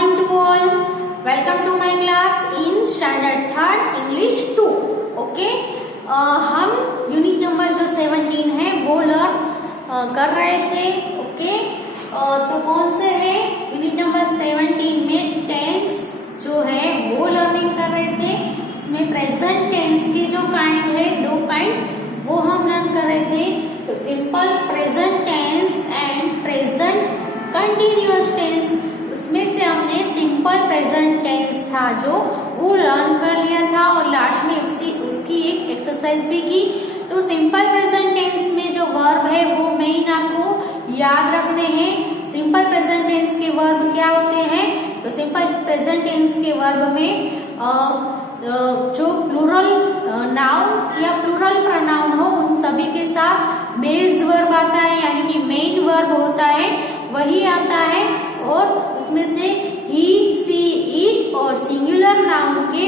morning to all. Welcome to my class in standard 3rd English 2. Okay. हम unit number जो 17 है वो learn कर रहे थे. ओके. तो कौन से है यूनिट नंबर 17 में टेंस जो है वो लर्निंग कर रहे थे. इसमें प्रेजेंट टेंस के जो काइंड है, दो काइंड वो हम लर्न कर रहे थे. तो simple present tense and present continuous tense. उसमें से हमने सिंपल प्रेजेंट टेंस था जो वो लर्न कर लिया था और लास्ट में उसकी एक एक्सरसाइज भी की. तो सिंपल प्रेजेंट टेंस में जो वर्ब है वो मेन आपको याद रखने हैं. सिंपल प्रेजेंट टेंस के वर्ब क्या होते हैं? तो सिंपल प्रेजेंट टेंस के वर्ब में जो प्लूरल नाउन या प्लूरल प्रोनाउन हो उन सभी के साथ बेस वर्ब आता है, यानी कि मेन वर्ब होता है वही आता है. और उसमें से ही, सी, इट और सिंगुलर नाउन के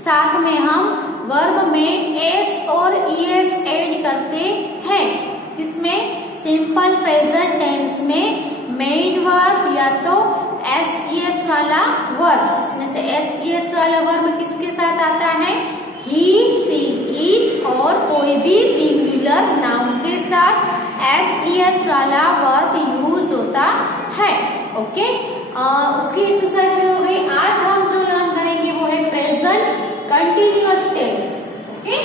साथ में हम वर्ब में एस और ईएस ऐड करते हैं. इसमें सिंपल प्रेजेंट टेंस में मेन वर्ब या तो एस वाला वर्ब. इसमें से एस वाला वर्ब किसके साथ आता है? ही, सी, इट और कोई भी सिंगुलर नाउन के साथ एस वाला वर्ब यूज होता है. ओके. उसकी एक्सरसाइज में हो गई. आज हम जो लर्न करेंगे वो है present continuous tense. Okay.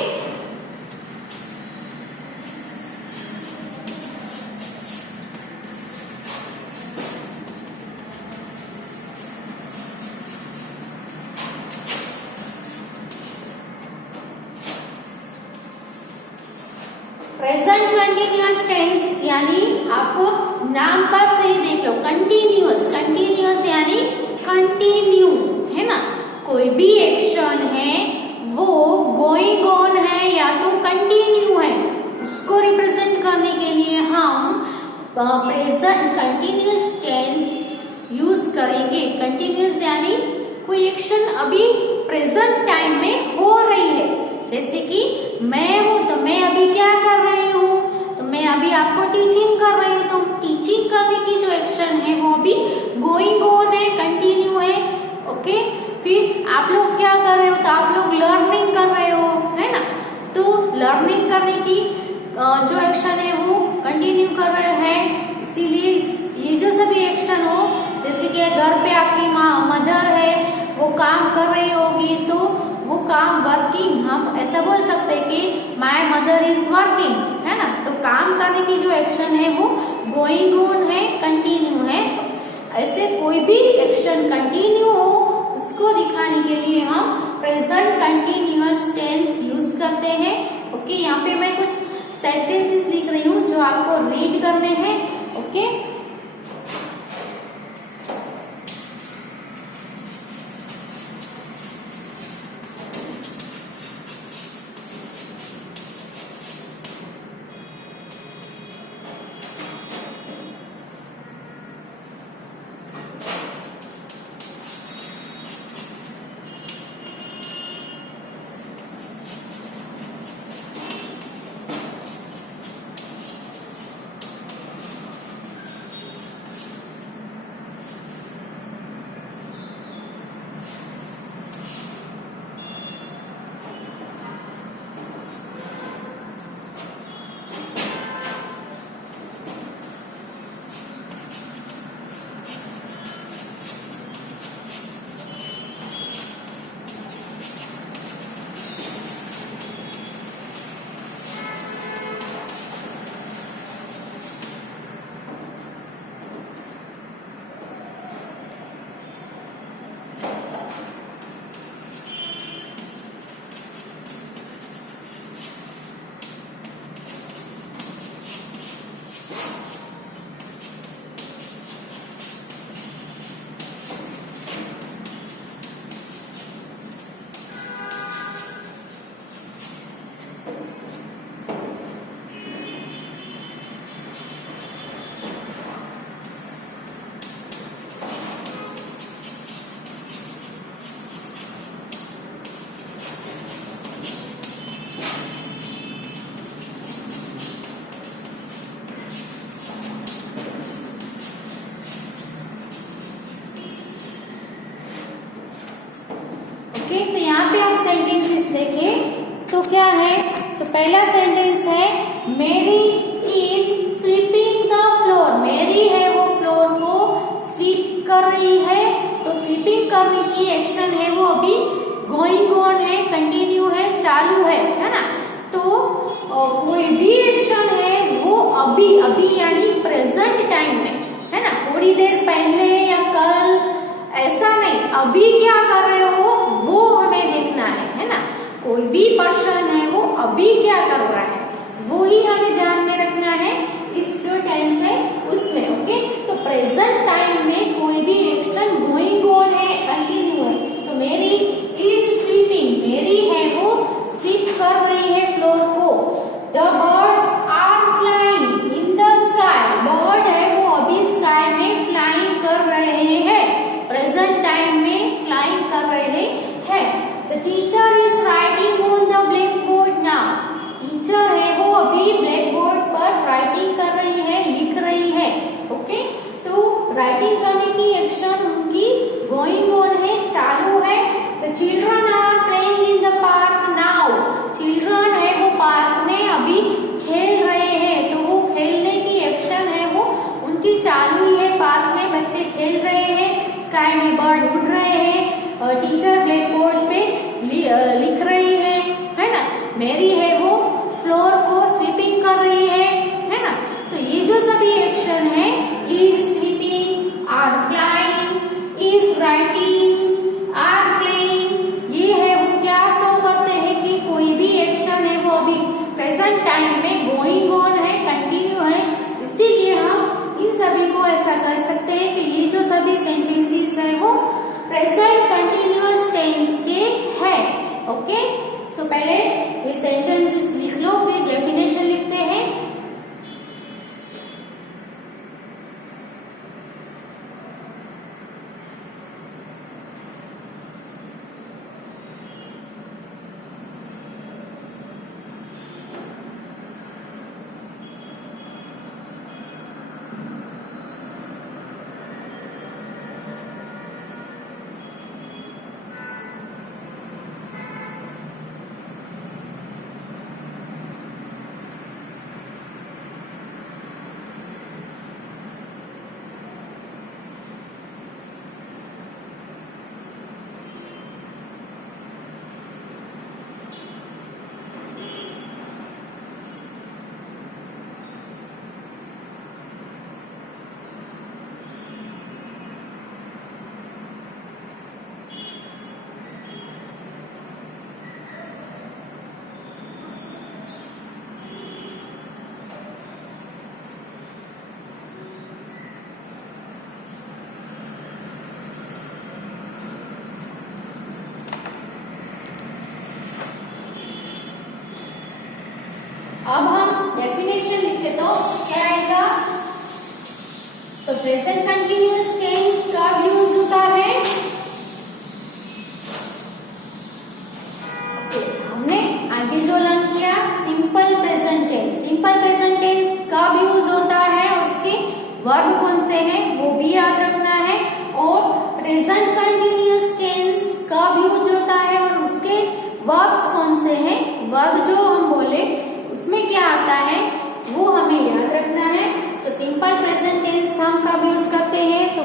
Present continuous tense यानी आप नाम पर से ही देख लो. कंटिन्यूअस यानी कंटिन्यू है ना. कोई भी एक्शन है वो गोइंग ऑन है या तो कंटिन्यू है, उसको रिप्रेजेंट करने के लिए हम प्रेजेंट कंटिन्यूअस टेंस यूज करेंगे. कंटिन्यूअस यानी कोई एक्शन अभी प्रेजेंट टाइम में हो रही है. जैसे कि मैं हूं तो मैं अभी क्या कर रही हूँ? तो मैं अभी आपको टीचिंग कर रही हूँ. तो टीचिंग करने की जो एक्शन है वो अभी गोइंग ऑन है, कंटिन्यू है. ओके. फिर आप लोग क्या कर रहे हो? तो आप लोग लर्निंग कर रहे हो, है ना. तो लर्निंग करने की जो एक्शन है वो कंटिन्यू कर रहे हैं. इसीलिए ये जो सभी एक्शन हो, जैसे कि घर पे आपकी मदर है वो काम कर रही होगी तो वो काम वर्किंग, हम ऐसा बोल सकते हैं कि माय मदर इज वर्किंग, है ना. तो काम करने की जो एक्शन है वो गोइंग ऑन है, कंटिन्यू है. ऐसे कोई भी एक्शन कंटिन्यू हो उसको दिखाने के लिए हम प्रेजेंट कंटिन्यूअस टेंस यूज करते हैं. ओके. यहाँ पे मैं कुछ सेंटेंसेस लिख रही हूँ जो आपको रीड करने हैं. ओके. ओके, तो यहाँ पे आप सेंटेंसेस देखें तो क्या है, तो पहला सेंटेंस है मेरी इज स्वीपिंग द फ्लोर। मेरी है वो फ्लोर को स्वीप कर रही है, तो स्वीपिंग करने की एक्शन है वो अभी गोइंग ऑन है, कंटिन्यू है, चालू है ना। तो कोई भी एक्शन है वो अभी अभी यानी प्रेजेंट टाइम में है ना, थोड़ी देर पहले या कल ऐसा नहीं, अभी क्या कर रहे हो वो हमें देखना है ना। कोई भी पर्सन है वो अभी क्या कर रहा है वो ही हमें ध्यान में रखना है इस जो टेंस है उसमें। ओके, तो प्रेजेंट टाइम में कोई भी एक्शन गोइंग ऑन है, कंटिन्यू है। तो मेरी इज स्वीपिंग, मेरी है वो स्वीप कर रही है फ्लोर को। The birds are flying in the sky, bird है वो अभी स्काई में फ्लाइंग कर रहे हैं, प्रेजेंट टाइम में फ्लाइंग कर रहे हैं। The teacher is writing on the black board now, teacher है वो अभी ब्लैक बोर्ड पर राइटिंग कर रही है, लिख रही है। ओके, तो राइटिंग करने की एक्शन उनकी गोइंग ऑन है, चालू है। The children are playing in the park now, children है वो पार्क में अभी खेल रहे हैं, तो वो खेलने की एक्शन है वो उनकी चालू ही है, पार्क में बच्चे खेल रहे हैं, स्काई में बर्ड उड़ रहे हैं और टीचर ब्लैक बोर्ड पे लिख रही है ना। मेरी है वो फ्लोर को स्वीपिंग कर रही है ना। तो ये जो सभी एक्शन है, is sweeping, are flying, is writing, are playing, ये है वो क्या शो करते हैं कि कोई भी एक्शन है वो अभी प्रेजेंट टाइम में गोइंग ऑन है, कंटिन्यू है। इसीलिए हम इन सभी को ऐसा कर सकते हैं कि ये जो सभी सेंटेंसेस है वो प्रेजेंट कंटिन्यूअस टेंस के है। ओके, सो पहले ये सेंटेंसेस लिख लो, फिर डेफिनेशन लिखते हैं। अब हम डेफिनेशन लिखे तो क्या आएगा, तो प्रेजेंट कंटिन्यूअस टेंस का यूज होता है, हमने आगे जो लर्न किया simple present tense, simple present tense कब यूज होता है, उसके वर्ब कौन से हैं वो भी याद रखना है। और प्रेजेंट कंटिन्यूअस टेंस कब यूज होता है और उसके वर्ब्स कौन से हैं, वर्ब जो हम बोले उसमें क्या आता है वो हमें याद रखना है। तो सिंपल प्रेजेंट टेंस हम कब यूज करते हैं, तो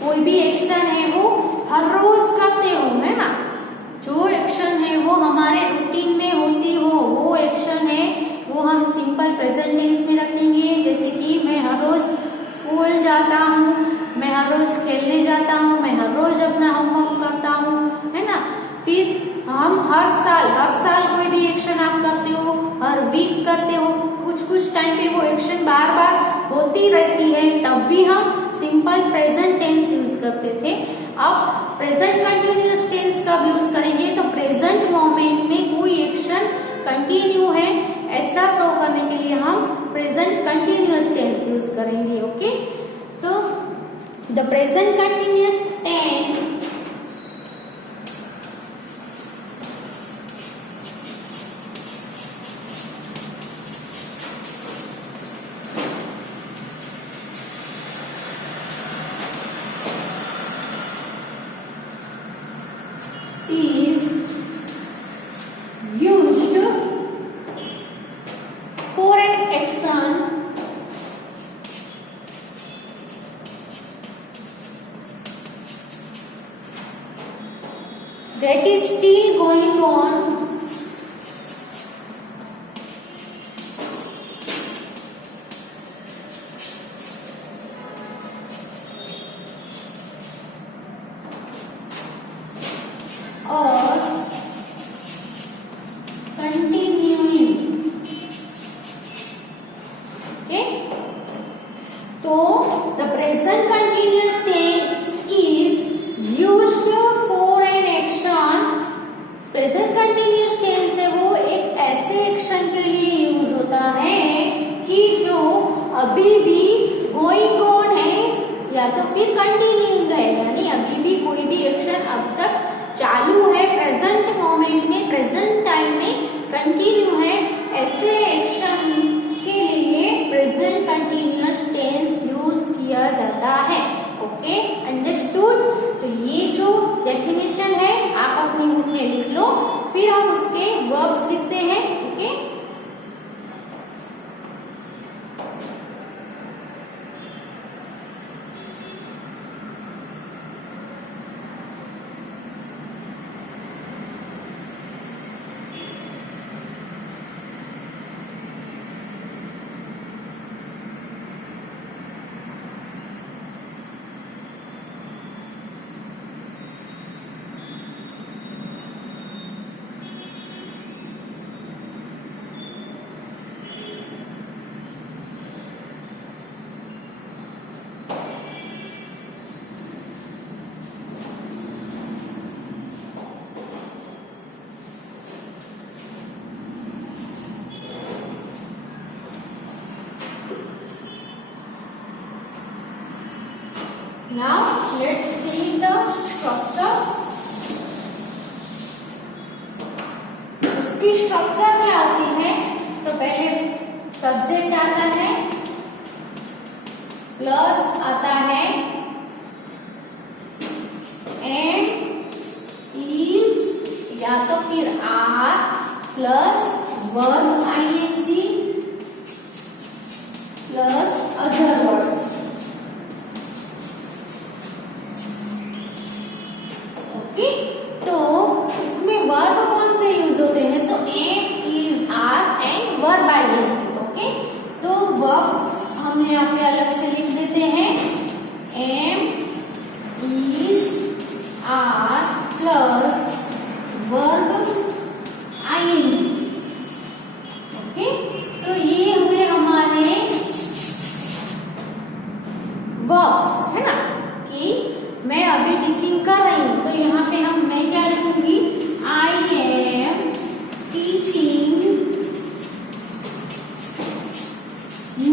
कोई भी एक्शन है वो हर रोज करते हो है ना, जो एक्शन है वो हमारे रूटीन में होती हो वो एक्शन है वो हम सिंपल प्रेजेंट टेंस में रखेंगे। जैसे कि मैं हर रोज स्कूल जाता हूँ, मैं हर रोज खेलने जाता हूँ, मैं हर रोज अपना होमवर्क करता हूँ है ना। फिर हम हर साल कोई भी एक्शन आप करते हो, हर वीक करते हो, कुछ टाइम पे वो एक्शन बार बार होती रहती है, तब भी हम सिंपल प्रेजेंट टेंस यूज करते थे। अब प्रेजेंट कंटिन्यूअस टेंस कब यूज करेंगे, तो प्रेजेंट मोमेंट में कोई एक्शन कंटिन्यू है ऐसा शो करने के लिए हम प्रेजेंट कंटिन्यूअस टेंस यूज करेंगे। Okay, so the present continuous tense is used for an action that is still going on or continuing. Okay, तो the present continuous tense is used for an action. Present continuous tense है वो एक ऐसे action के लिए use होता है कि जो अभी भी गोइंग ऑन है या तो फिर कंटिन्यूइंग है, यानी अभी भी कोई भी एक्शन अब तक चालू है, प्रेजेंट मोमेंट में, प्रेजेंट टाइम में कंटिन्यू है, ऐसे एक्शन के लिए प्रेजेंट कंटिन्यूअस टेंस यूज किया जाता है। Okay, understood. तो ये जो डेफिनेशन है आप अपनी बुक में लिख लो, फिर हम उसके वर्ब्स लिखते हैं। Okay, now let's see the structure. उसकी स्ट्रक्चर क्या होती है? तो पहले सब्जेक्ट आता है, प्लस आता है एंड, इज या तो फिर are, plus verb ING plus other words. तो इसमें वर्ब कौन से यूज होते हैं? तो am, is, are and verb ING. Okay, तो वर्ब्स हम यहाँ पे अलग से लिख देते हैं, am, is, are plus verb ING. Okay, तो ये हुए हमारे वर्ब्स, है ना, कि मैं अभी टीचिंग कर रही हूँ, तो यहाँ पे मैं क्या लिखूंगी? I am teaching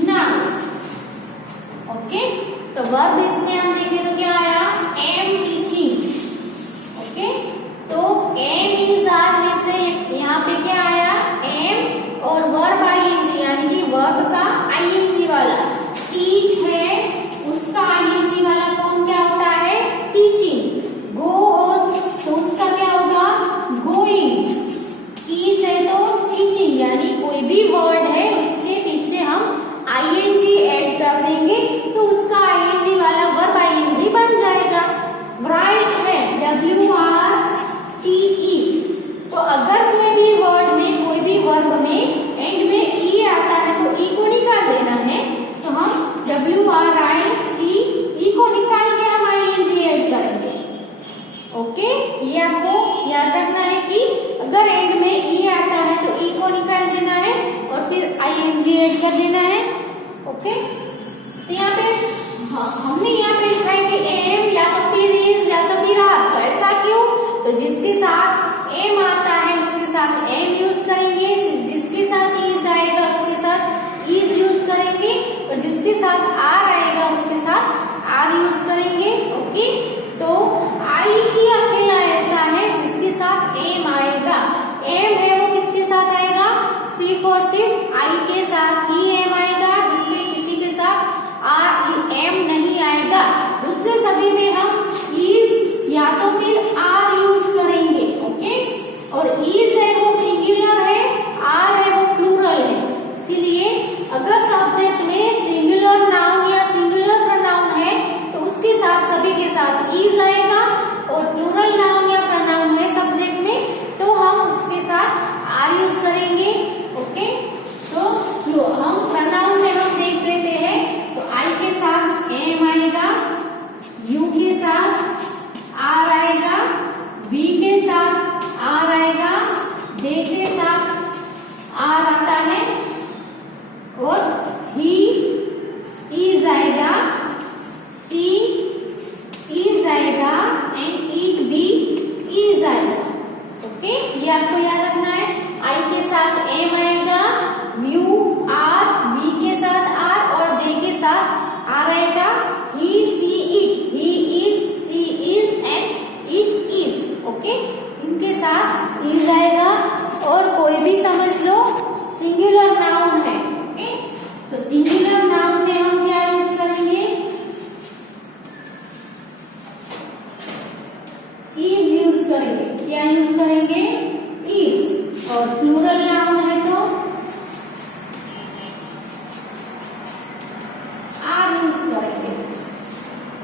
now. Okay, तो वर्ब इसमें हम देखें तो क्या आया? Am teaching. ओके, तो एम, इज, आर में से यहाँ पे क्या आया? एम और वर्ब आईएनजी, यानी कि वर्ब का आईएनजी वाला। टीच है, उसका आईएनजी वाला फॉर्म क्या होता है? टीचिंग। गो हो तो उसका क्या होगा? गोइंग। टीच है तो टीचिंग, यानी कोई भी वर्ड है उसके पीछे हम आईएनजी ऐड कर देंगे तो उसका आईएनजी वाला वर्ब आईएनजी बन जाएगा। राइट है, WRTE। तो अगर कोई भी वर्ड में, कोई भी वर्ब में एंड में ई आता है तो ई को निकाल देना है, तो हम WRITE को निकाल के हम आईएनजी ऐड करेंगे। ओके, ये आपको याद रखना है कि अगर एंड में ई आता है तो ई को निकाल देना है और फिर आईएनजी ऐड कर देना है। ओके, तो यहाँ पे हमने यहाँ पे लिखा है कि एम या तो फिर इज या तो फिर आर। तो ऐसा क्यों? तो जिसके साथ एम आता है उसके साथ एम यूज करेंगे, जिसके साथ इज आएगा उसके साथ इज यूज करेंगे, और जिसके साथ आर आएगा उसके साथ आर यूज करेंगे। ओके, तो आई ही अकेला ऐसा है जिसके साथ एम आएगा। एम है वो किसके साथ आएगा? सिर्फ और सिर्फ आई के साथ ही एम आएगा, जिसमें किसी के साथ आर एम नहीं आएगा। यूज आएगा, और प्लूरल नाउन या प्रोनाउन है सब्जेक्ट में तो हम उसके साथ आर यूज करेंगे। ओके, तो हम प्रोनाउन में हम देख लेते हैं, तो आई के साथ एम आएगा, यू के साथ आर आएगा, वी के साथ आर आएगा, दे के साथ आर आता है, और ही इज आएगा, सी इज आएगा, एंड इट भी इज आएगा। ओके, ये आपको याद रखना है। आई के साथ एम आएगा, यू आर, वी के साथ आर, और दे के साथ आर आएगा, he she it, he is, she is, and it is. Okay, इनके साथ इज आएगा, और कोई भी समझ लो सिंगुलर नाउन है। ओके, तो सिंगुलर नाउन में हम क्या यूज करेंगे, इज यूज करेंगे। क्या यूज करेंगे, इज। और प्लूरल नाउन है तो आर यूज करेंगे।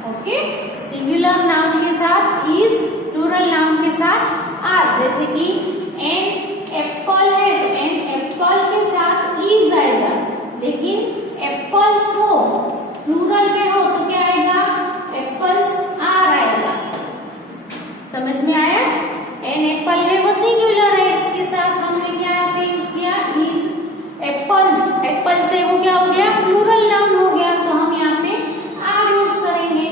ओके, सिंगुलर नाउन के साथ इज, प्लूरल नाउन के साथ आर। जैसे कि एन एप्पल है तो एन एप्पल के साथ इज आएगा, लेकिन एप्पल्स हो प्लूरल में हो तो क्या आएगा, एप्पल्स आर आएगा। समझ में आया? एन एप्पल है वो सिंगुलर है, इसके साथ हमने क्या यहाँ पे यूज किया, इज। एप्पल्स, एप्पल से वो क्या हो गया, प्लूरल नाउन हो गया, तो हम यहाँ पे आर यूज करेंगे।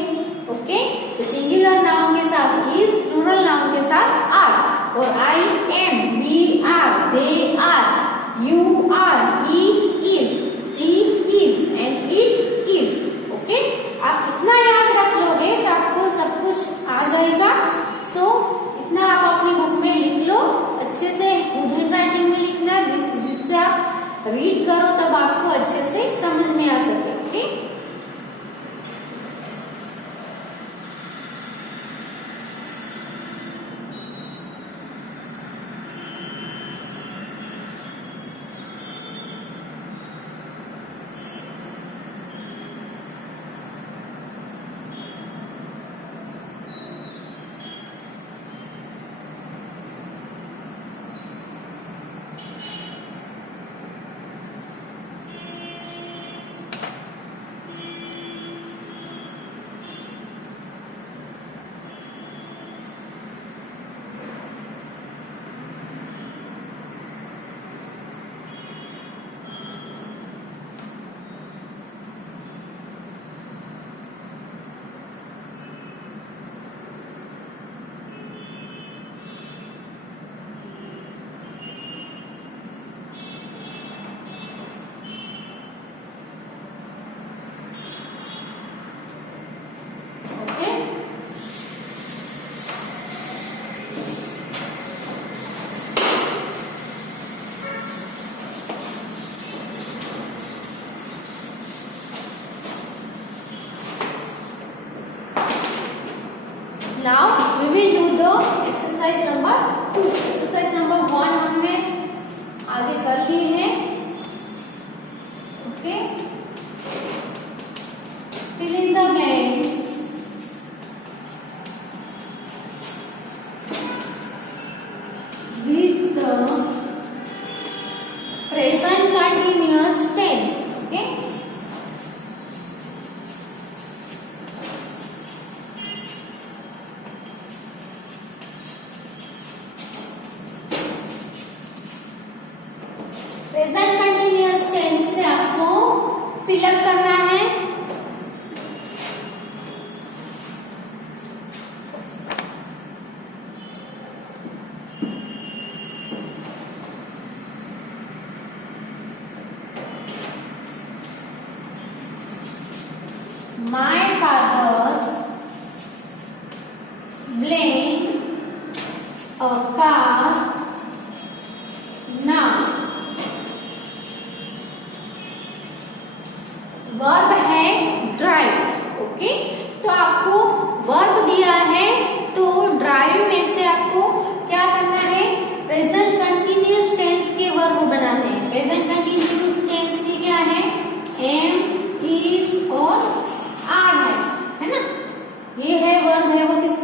ओके, तो सिंगुलर नाउन के साथ इज, प्लूरल नाउन के साथ आर। और I am, we are, they are, you are, he is, she is, and it is. Okay, आप इतना याद रख लोगे तो आपको सब कुछ आ जाएगा। सो इतना आप अपनी बुक में लिख लो, अच्छे से गुड हैंड राइटिंग में लिखना, जिससे आप रीड करो तब आपको अच्छे से समझ में आ सके। Okay, Now we will do the exercise number 2. Exercise number 1 हमने आगे कर ली है. Okay. Fill in the blanks. With the present continuous tense. Okay. Present continuous tense से आपको फिलअप करना है. My father blamed a car now. Verb है drive. Okay, तो आपको वर्ब दिया है तो ड्राइव में से आपको क्या करना है, प्रेजेंट कंटिन्यूअस टेंस के वर्ब बनाने हैं. प्रेजेंट कंटिन्यूअस टेंस के क्या है, एम, इज और आर है ना. ये है वर्ब है वो किस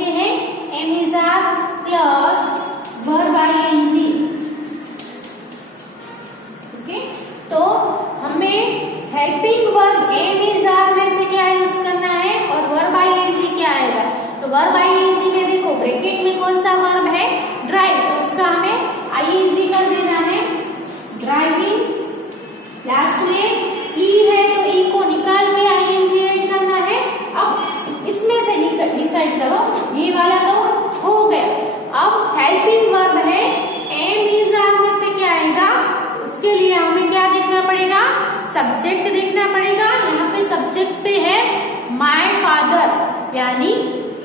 वर्ब आईएनजी में देखो ब्रैकेट में कौन सा वर्ब है, ड्राइव, तो उसका हमें आईएनजी कर देना है, ड्राइविंग। लास्ट में ई है तो ई को निकाल के आईएनजी ऐड करना है। अब इसमें से डिसाइड करो, ये वाला तो हो गया। अब हेल्पिंग वर्ब है, एम इज आर में से क्या आएगा, तो उसके लिए हमें क्या देखना पड़ेगा, सब्जेक्ट देखना पड़ेगा। यहाँ पे सब्जेक्ट पे है माय फादर, यानी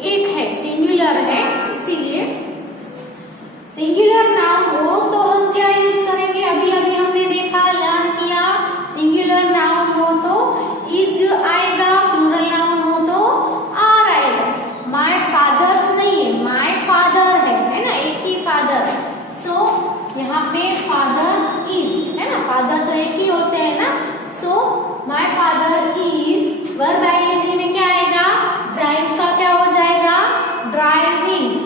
एक है, सिंगुलर है, इसीलिए सिंगुलर नाउन हो तो हम क्या यूज करेंगे, अभी अभी हमने देखा, लर्न किया, सिंगुलर नाउन हो तो इज आएगा, प्लूरल नाउन हो तो आर आएगा। माय फादर्स नहीं है, माय फादर है ना, एक ही फादर। सो यहाँ पे फादर इज है ना, फादर तो एक ही होते हैं ना। So my father is, verb ING में क्या आएगा, ड्राइव का क्या हो जाएगा, driving.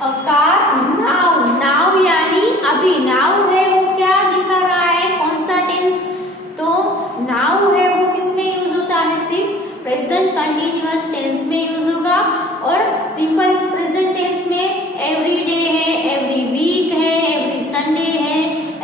A car, now, now यानी अभी, नाउ है वो क्या दिखा रहा है, कौन सा टेंस, तो नाउ है वो किसमें यूज होता है, सिर्फ प्रेजेंट कंटिन्यूअस टेंस में यूज होगा। और सिंपल प्रेजेंट टेंस में एवरी डे है, एवरी वीक है, एवरी संडे है,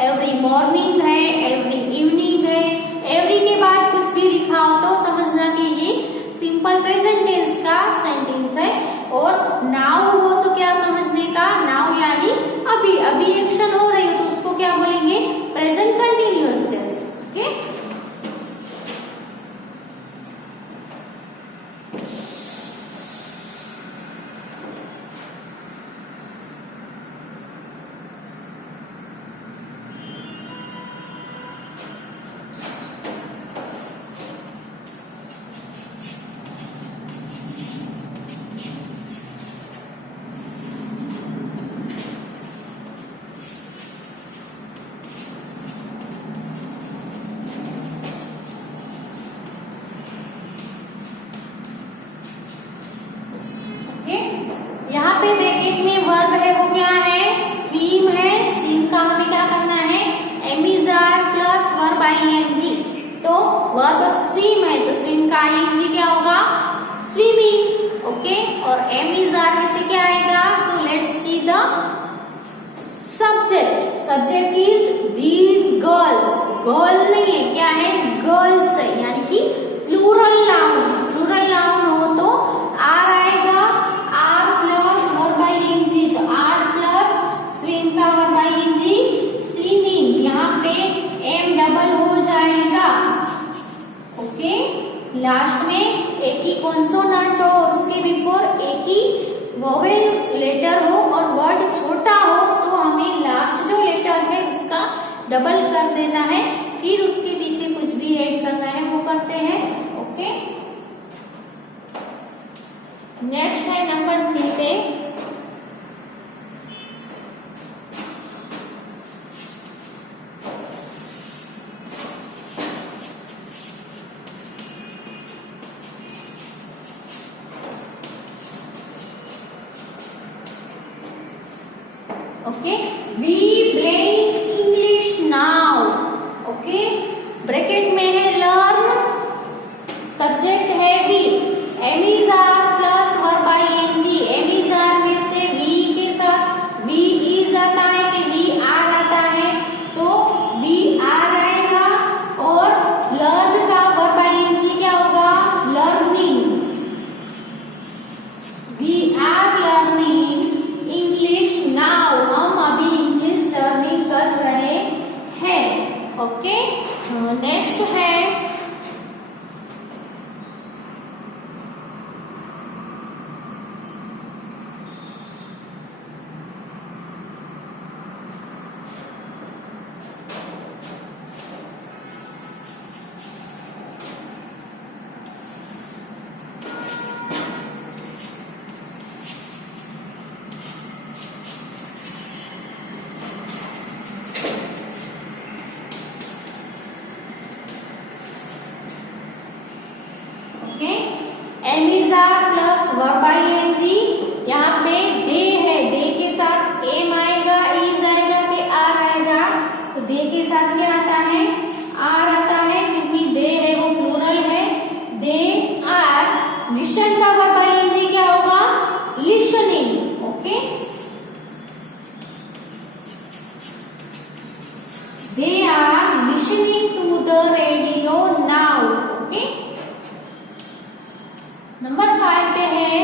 एवरी मॉर्निंग है, एवरी इवनिंग है। एवरी के बाद कुछ भी लिखा हो तो समझना कि ये सिंपल प्रेजेंट टेंस का सेंटेंस है। और नाउ हो तो क्या समझने का, नाउ यानी अभी, अभी एक्शन हो रही है तो उसको क्या बोलेंगे, प्रेजेंट कंटिन्यूअस टेंस। ओके, यहाँ पे ब्रैकेट में वर्ब है वो क्या है, स्विम है। स्विम का हमें क्या करना है, am is are plus verb ING, तो वर्ब स्विम है तो स्विम का आईएनजी क्या होगा, स्विमिंग। ओके, और एम इज आर में से क्या आएगा, so let's see the subject. Subject is these girls, girl नहीं है, क्या है, गर्ल्स है, यानी कि प्लूरल नाउन। प्लूरल नाउन हो तो आर आएगा, आर प्लस वर्ब आईएनजी, तो आर प्लस स्विम का वर्ब आईएनजी, स्विमिंग। यहाँ पे एम डबल हो जाएगा। ओके, लास्ट में एक ही कॉन्सोनेंट हो, उसके बिफोर एक ही वोवेल लेटर हो और वर्ड छोटा हो तो हमें लास्ट जो लेटर है उसका डबल कर देना है, फिर उसके पीछे कुछ भी ऐड करना है वो करते हैं। ओके, नेक्स्ट है नंबर 3 पे, okay, we playing English now. Okay, bracket में है लर्न, सब्जेक्ट है we, am is are plus verb ING. Am is are में से वी के साथ वी इज आता है कि वी आर आता है, तो वी आर आएगा। और लर्न का वर्ब आईएनजी क्या होगा, learning. We are learning English now, हम अभी इंग्लिश लर्निंग कर रहे हैं। ओके, नेक्स्ट है am is are plus verb ING. यहाँ पे दे है, दे के साथ एम आएगा, इज आएगा कि आर आएगा, तो दे के साथ क्या आता है, आर आता है, क्योंकि दे है वो प्लूरल है। नंबर 5 पे है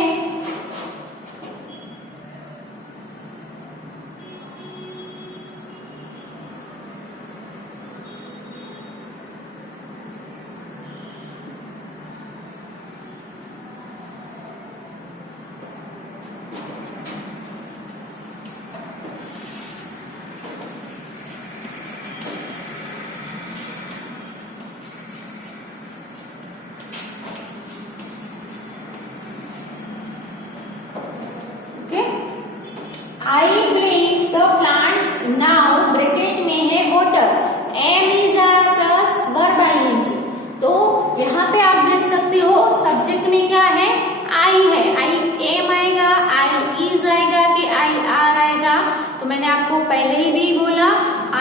I plant the plants now, bracket में है water, am is are plus verb ing। तो यहाँ पे आप देख सकते हो सब्जेक्ट में क्या है, I है, I am आएगा, I is आएगा कि I are आएगा। तो मैंने आपको पहले ही भी बोला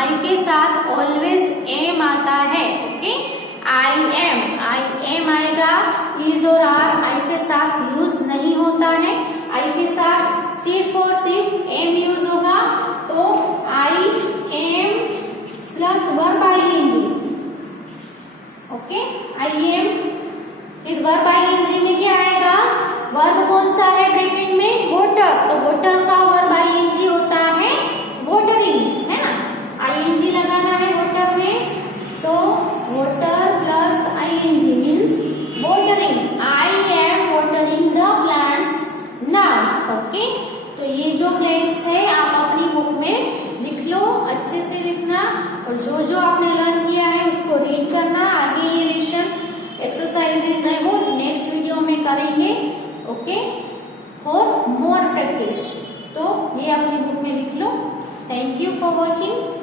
I के साथ ऑलवेज am आता है, ओके। I am आएगा, is और are I के साथ यूज नहीं होता है, I के साथ सिर्फ और सिर्फ am यूज होगा। तो I am plus verb ing, okay. I am फिर वर्ब ing में क्या आएगा, वर्ब कौन सा है ब्रैकेट में, वोटर। तो वोटर का वर्ब ing होता है वोटरिंग, है ना, ing लगाना है वोटर में। सो water plus ing means watering. I am watering the plants now, okay. तो ये जो प्लेट्स है आप अपनी बुक में लिख लो, अच्छे से लिखना, और जो जो आपने लर्न किया है उसको रीड करना। आगे ये लेसन एक्सरसाइजेज है वो नेक्स्ट वीडियो में करेंगे, ओके, फॉर मोर प्रैक्टिस। तो ये अपनी बुक में लिख लो। Thank you for watching.